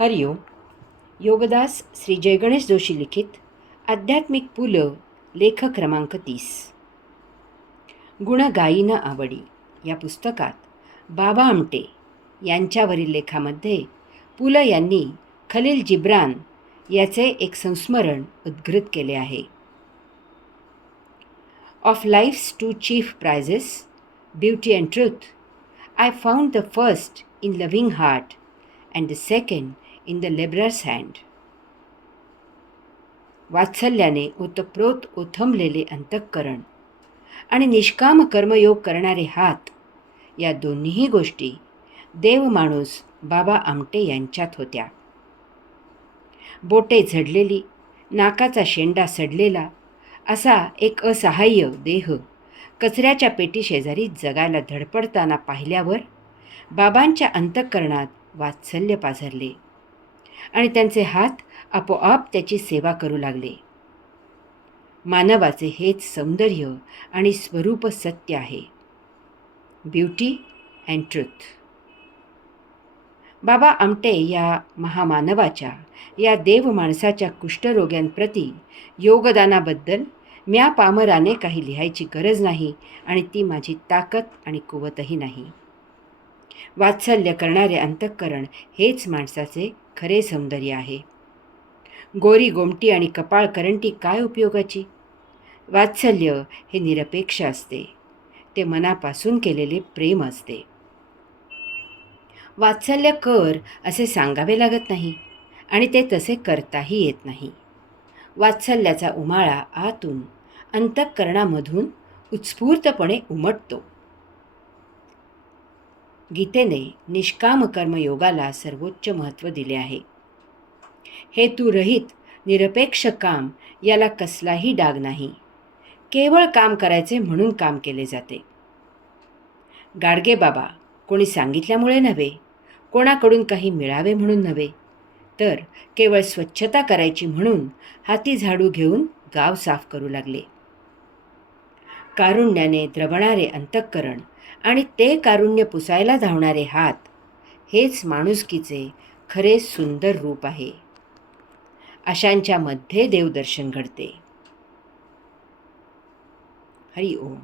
हरिओम. योगदास श्री जयगणेश जोशी लिखित आध्यात्मिक पुल लेख क्रमांक 30. गुण गायीन आवडी या पुस्तकात बाबा आमटे यांच्यावरील लेखामध्ये पुल यांनी खलील जिब्रान याचे एक संस्मरण उद्घृत केले आहे. Of life's two chief prizes, beauty and truth, I found the first in loving heart and the second in the labourer's hand. वात्सल्याने ओतप्रोत ओथंबलेले अंतःकरण आणि निष्काम कर्मयोग करणारे हात या दोन्हीही गोष्टी देव माणूस बाबा आमटे यांच्यात होत्या. बोटे झडलेली, नाकाचा शेंडा सडलेला असा एक असहाय्य देह कचऱ्याच्या पेटीशेजारी जगायला धडपडताना पाहिल्यावर बाबांच्या अंतःकरणात वात्सल्य पाझरले आणि त्यांचे हात आपोआप त्याची सेवा करू लागले. मानवाचे हेच सौंदर्य आणि स्वरूप सत्य आहे, beauty and truth. Baba Amte या महामानवाच्या, या देव माणसाच्या कुष्ठरोग्यांप्रती योगदानाबद्दल म्या पामराने काही लिहायची गरज नाही आणि ती माझी ताकद आणि कुवतही नाही. वात्सल्य करणारे अंतःकरण हेच माणसाचे खरे सौंदर्य आहे. गोरी गोमटी आणि कपाळ करंटी काय उपयोगाची? वात्सल्य हे निरपेक्ष असते, ते मनापासून केलेले प्रेम असते. वात्सल्य कर असे सांगावे लागत नाही आणि ते तसे करताही येत नाही. वात्सल्याचा उमाळा आतून अंतःकरणामधून उत्स्फूर्तपणे उमटतो. गीतेने निष्काम कर्मयोगाला सर्वोच्च महत्त्व दिले आहे. हेतुरहित निरपेक्ष काम याला कसलाही डाग नाही. केवळ काम करायचे म्हणून काम केले जाते. गाडगे बाबा कोणी सांगितल्यामुळे नव्हे, कोणाकडून काही मिळावे म्हणून नव्हे, तर केवळ स्वच्छता करायची म्हणून हाती झाडू घेऊन गाव साफ करू लागले. कारुण्याने द्रवणारे अंतःकरण आणि ते कारुण्य पुसायला धावणारे हात हेच माणुसकीचे खरे सुंदर रूप आहे. अशांच्या मध्ये देवदर्शन घडते. हरि ओम.